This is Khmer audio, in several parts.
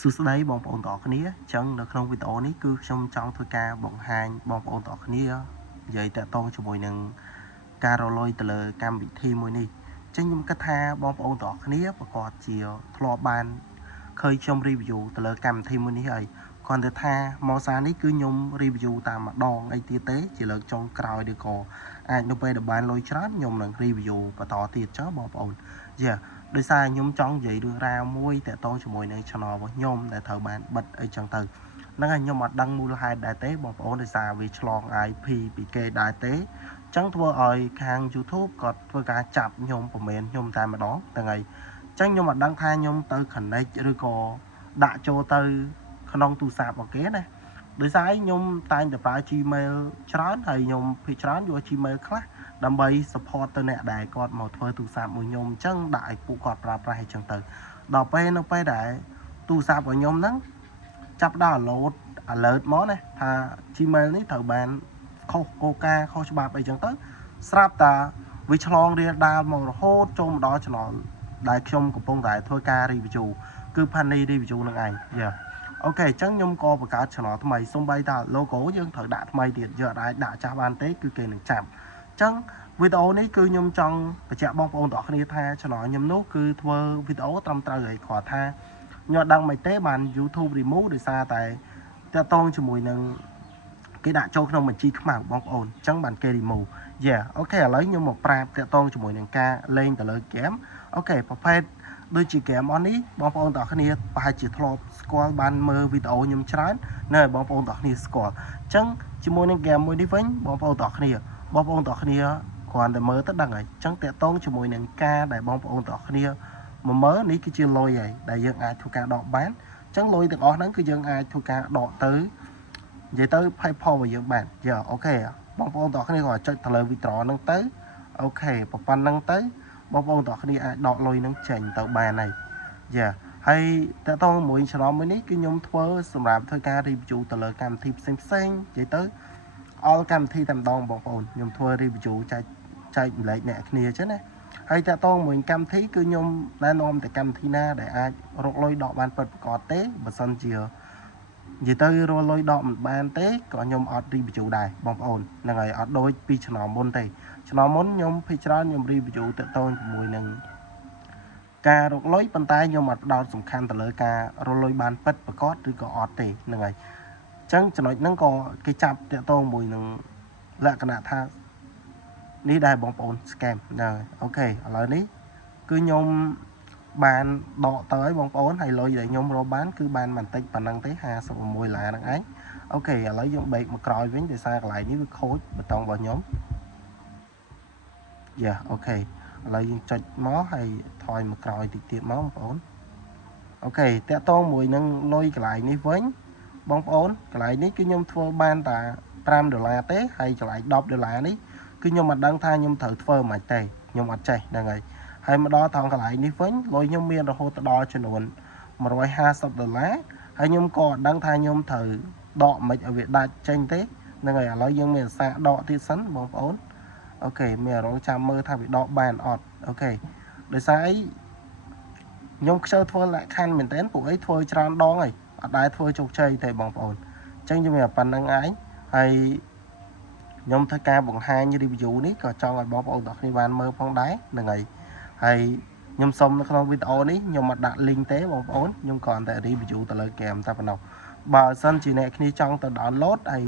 សួស្តីបងប្អូនទាំងអស់គ្នាអញ្ចឹងនៅក្នុងវីដេអូនេះគឺខ្ញុំចង់ធ្វើការបង្ហាញបងប្អូនទាំងអស់គ្នានិយាយតាក់ទងជាមួយនឹងការរលុយទៅលើកម្មវិធីមួយនេះអញ្ចឹងខ្ញុំគិតថាបងប្អូនទាំងអស់គ្នាប្រកាសជាធ្លាប់បានឃើញខ្ញុំ review ទៅលើកម្មវិធីមួយនេះហើយគ្រាន់តែថាមកសារនេះគឺខ្ញុំ review តាមម្ដងអីទៀតទេជាលើកចុងក្រោយឬក៏អាចនៅពេលដែលបានលុយច្រើនខ្ញុំនឹង review បន្តទៀតចឹងបងប្អូនដោយសារខ្ញុំចង់និយាយរឿងរ៉ាវមួយតាក់ទងជាមួយនឹង channel របស់ខ្ញុំដែលត្រូវបានបិទអីចឹងទៅហ្នឹងហើយខ្ញុំអត់ដឹងមូលហេតុដែរទេបងប្អូនដោយសារវាឆ្លង IP ពីគេដែរទេចឹងធ្វើឲ្យខាង YouTube គាត់ធ្វើការចាប់ខ្ញុំប្រមែនខ្ញុំតែម្ដងហ្នឹងហើយចឹងខ្ញុំអត់ដឹងថាខ្ញុំទៅ connect ឬក៏ដាក់ចូលទៅក្នុងទូរស័ព្ទរបស់គេណាដោយសារខ្ញុំតែងតែប្រើ Gmail ច្រើនហើយខ្ញុំភាគច្រើនយក Gmail ខ្លះដើម្បី support ទៅអ្នកដែលគាត់មកធ្វើទូរស័ព្ទមួយខ្ញុំអញ្ចឹងដាក់ឲ្យពួកគាត់ប្រើប្រាស់អញ្ចឹងទៅដល់ពេលនៅពេលដែលទូរស័ព្ទរបស់ខ្ញុំហ្នឹងចាប់ដល់ alert មកណាថា Gmail នេះត្រូវបានខុសគោលការណ៍ខុសច្បាប់អីចឹងទៅស្រាប់តែវាឆ្លងរាលដាលមករហូតចូលមកដល់ channel ដែលខ្ញុំកំពុងតែធ្វើការ review គឺ Panny review នឹងឯងអូខេអញ្ចឹងខ្ញុំក៏បង្កើត channel ថ្មីសូម្បីតែ logo យើងត្រូវដាក់ថ្មីទៀតយើងអាចដាក់ចាស់បានទេគឺគេនឹងចាប់អញ្ចឹងវីដេអូនេះគឺខ្ញុំចង់បញ្ជាក់បងប្អូនទាំងអស់គ្នាថា channel ខ្ញុំនោះគឺធ្វើវីដេអូត្រឹមត្រូវហើយគាត់ថាខ្ញុំអត់ដឹងមិនទេបាន YouTube remove ដោយសារតែតាក់ទងជាមួយនឹងគេដាក់ចូលក្នុងបញ្ជីខ្មៅបងប្អូនអញ្ចឹងបានគេ remove អូខេឥឡូវខ្ញុំមកប្រាប់តាក់ទងជាមួយនឹងការលេងទៅលើ game អូខេប្រភេទដូចជា game អស់នេះបងប្អូនទាំងអស់គ្នាប្រហែលជាធ្លាប់ស្គាល់បានមើលវីដេអូខ្ញុំច្រើននៅបងប្អូនទាំងអស់គ្នាស្គាល់អញ្ចឹងជាមួយនឹង game មួយនេះវិញបងប្អូនទាំងអស់គ្នាគ្រាន់តែមើលទៅដឹងហើយអញ្ចឹងតាក់ទងជាមួយនឹងការដែលបងប្អូនទាំងអស់គ្នាមកមើលនេះគឺជាលុយហើយដែលយើងអាចធ្វើការដកបានអញ្ចឹងលុយទាំងអស់ហ្នឹងគឺយើងអាចធ្វើការដកទៅនិយាយទៅ PayPal របស់យើងបានអូខេបងប្អូនទាំងអស់គ្នាក៏ចុចទៅលើ withdraw ហ្នឹងទៅអូខេប៉ុណ្ណឹងទៅបងប្អូនទាំងអស់គ្នាអាចដកលុយហ្នឹងចេញទៅបានហើយហើយតើតើមួយ channel មួយនេះគឺខ្ញុំធ្វើសម្រាប់ធ្វើការ review ទៅលើកម្មវិធីផ្សេងនិយាយទៅអល់កម្មវិធីតែម្ដងបងប្អូនខ្ញុំធ្វើ review ចែកម្លែកអ្នកគ្នាចឹងណាហើយតើតើមួយកម្មវិធីគឺខ្ញុំណែនាំតែកម្មវិធីណាដែលអាចរកលុយដកបានពិតប្រាកដទេបើសិនជានិយាយទៅរកលុយដកមិនបានទេក៏ខ្ញុំអត់ review ដែរបងប្អូនហ្នឹងហើយអត់ដូចពី channel មុនទេ channel មុនខ្ញុំភាគច្រើនខ្ញុំ review តើតើជាមួយនឹងការរកលុយប៉ុន្តែខ្ញុំអត់ផ្ដោតសំខាន់ទៅលើការរកលុយបានពិតប្រាកដឬក៏អត់ទេហ្នឹងហើយអញ្ចឹងចំណុចហ្នឹងក៏គេចាប់តាក់ទងមួយនឹងលក្ខណៈថានេះដែរបងប្អូន scam ហ្នឹងអូខេឥឡូវនេះគឺខ្ញុំបានដកទៅហើយបងប្អូនហើយលុយដែលខ្ញុំរកបានគឺបានបន្តិចប៉ុណ្ណឹងទេ$56ហ្នឹងឯងអូខេឥឡូវយើងបេកមកក្រោយវិញដោយសារកន្លែងនេះវាខូចបេតុងរបស់ខ្ញុំអូខេឥឡូវយើងចុចមកហើយថយមកក្រោយតិចទៀតមកបងប្អូនអូខេតាក់ទងមួយនឹងលុយកន្លែងនេះវិញបងប្អូនកន្លែងនេះគឺខ្ញុំធ្វើបានតែ$5ទេហើយកន្លែង$10នេះគឺខ្ញុំមិនដឹងថាខ្ញុំត្រូវធ្វើមិនទេខ្ញុំអត់ចេះហ្នឹងហើយមកដល់ថងកន្លែងនេះវិញលុយខ្ញុំមានរហូតដល់ចំនួន$150ហើយខ្ញុំក៏អត់ដឹងថាខ្ញុំត្រូវដកមិនឲ្យវាដាច់ចេញទេហ្នឹងហើយឥឡូវយើងមានសាកដកទៀតសិនបងប្អូនអូខេមានរងចាំមើលថាវាដកបានអត់អូខេដោយសារអីខ្ញុំខ្ជិលធ្វើលក្ខខណ្ឌមែនទែនពួកអីធ្វើច្រើនដងហើយអត់ដែលធ្វើជោគជ័យទេបងប្អូនអញ្ចឹងខ្ញុំមានប៉ុណ្្នឹងឯងហើយខ្ញុំធ្វើការបង្ហាញ review នេះក៏ចង់ឲ្យបងប្អូនទាំងគ្នាបានមើលផងដែរហ្នឹងហើយខ្ញុំសុំនៅក្នុងវីដេអូនេះខ្ញុំអត់ដាក់ link ទេបងប្អូនខ្ញុំគ្រាន់តែ review ទៅលើ game តែប៉ុណ្ណោះបើសិនជាអ្នកគ្នាចង់ទៅ download ហើយ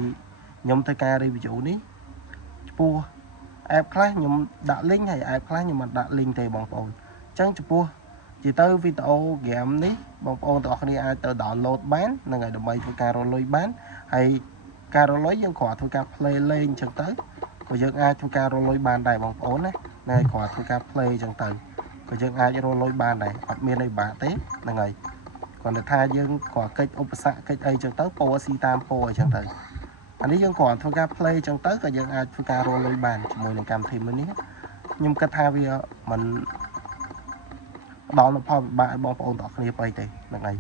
ខ្ញុំធ្វើការ review នេះចំពោះ app ខ្លះខ្ញុំដាក់ link ហើយ app ខ្លះខ្ញុំអត់ដាក់ link ទេបងប្អូនអញ្ចឹងចំពោះជាទៅវីដេអូ game នេះបងប្អូនទាំងអស់គ្នាអាចទៅ download បានហ្នឹងហើយដើម្បីធ្វើការរកលុយបានហើយការរកលុយយើងគ្រាន់ធ្វើការ play លេងអញ្ចឹងទៅក៏យើងអាចធ្វើការរកលុយបានដែរបងប្អូនណាហើយគ្រាន់ធ្វើការ play អញ្ចឹងទៅក៏យើងអាចរកលុយបានដែរអត់មានអីបាក់ទេហ្នឹងហើយគ្រាន់តែថាយើងគ្រាន់កិច្ចឧបសគ្គកិច្ចអីអញ្ចឹងទៅពណ៌ស៊ីតាមពណ៌អញ្ចឹងទៅអានេះយើងគ្រាន់ធ្វើការ play អញ្ចឹងទៅក៏យើងអាចធ្វើការរកលុយបានជាមួយនឹងកម្មវិធីមួយនេះខ្ញុំគិតថាវាមិនដល់នូវផលពិបាកឲ្យបងប្អូនទាំងអស់គ្នាពេកទេហ្នឹងហើយ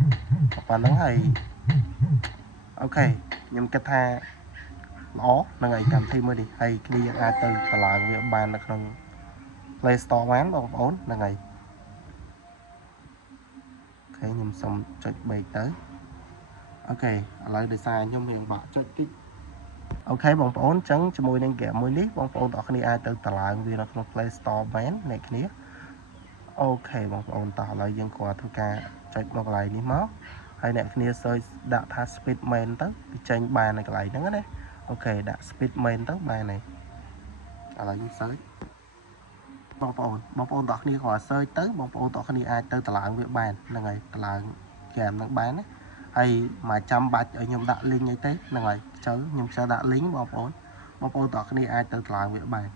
ប៉ុណ្្នឹងហើយអូខេខ្ញុំគិតថាល្អហ្នឹងហើយកម្មវិធីមួយនេះហើយគ្នាយើងអាចទៅតម្លើងវាបាននៅក្នុង Play Store បានបងប្អូនហ្នឹងហើយអូ khé nhầm xong chọn bày tới ok lại để sai nhung hiện bọ chọn cái ok bóng ổn trắng cho môi nên kẻ môi nít bóng ổn tỏ khní ai từ tả lại vì nó không Play Store bán này khní ok bóng ổn tỏ lại dân quả thu ca chọn một lại ní móc hay nè khní sơi đã tha Speedman tới tranh bài này cái lại nữa đấy ok đã Speedman tới bài này lại những sới bóng ổn tỏ khní quả sơi tới bóng ổn tỏ khní ai từ tả lại việc bàn là ngày tả lại kèm nó bán ấy hay mà chăm bạch ở nhung đã linh như thế là ngày chớ nhung sẽ đã lính bóng ổn tỏ khní ai từ lại việc bàn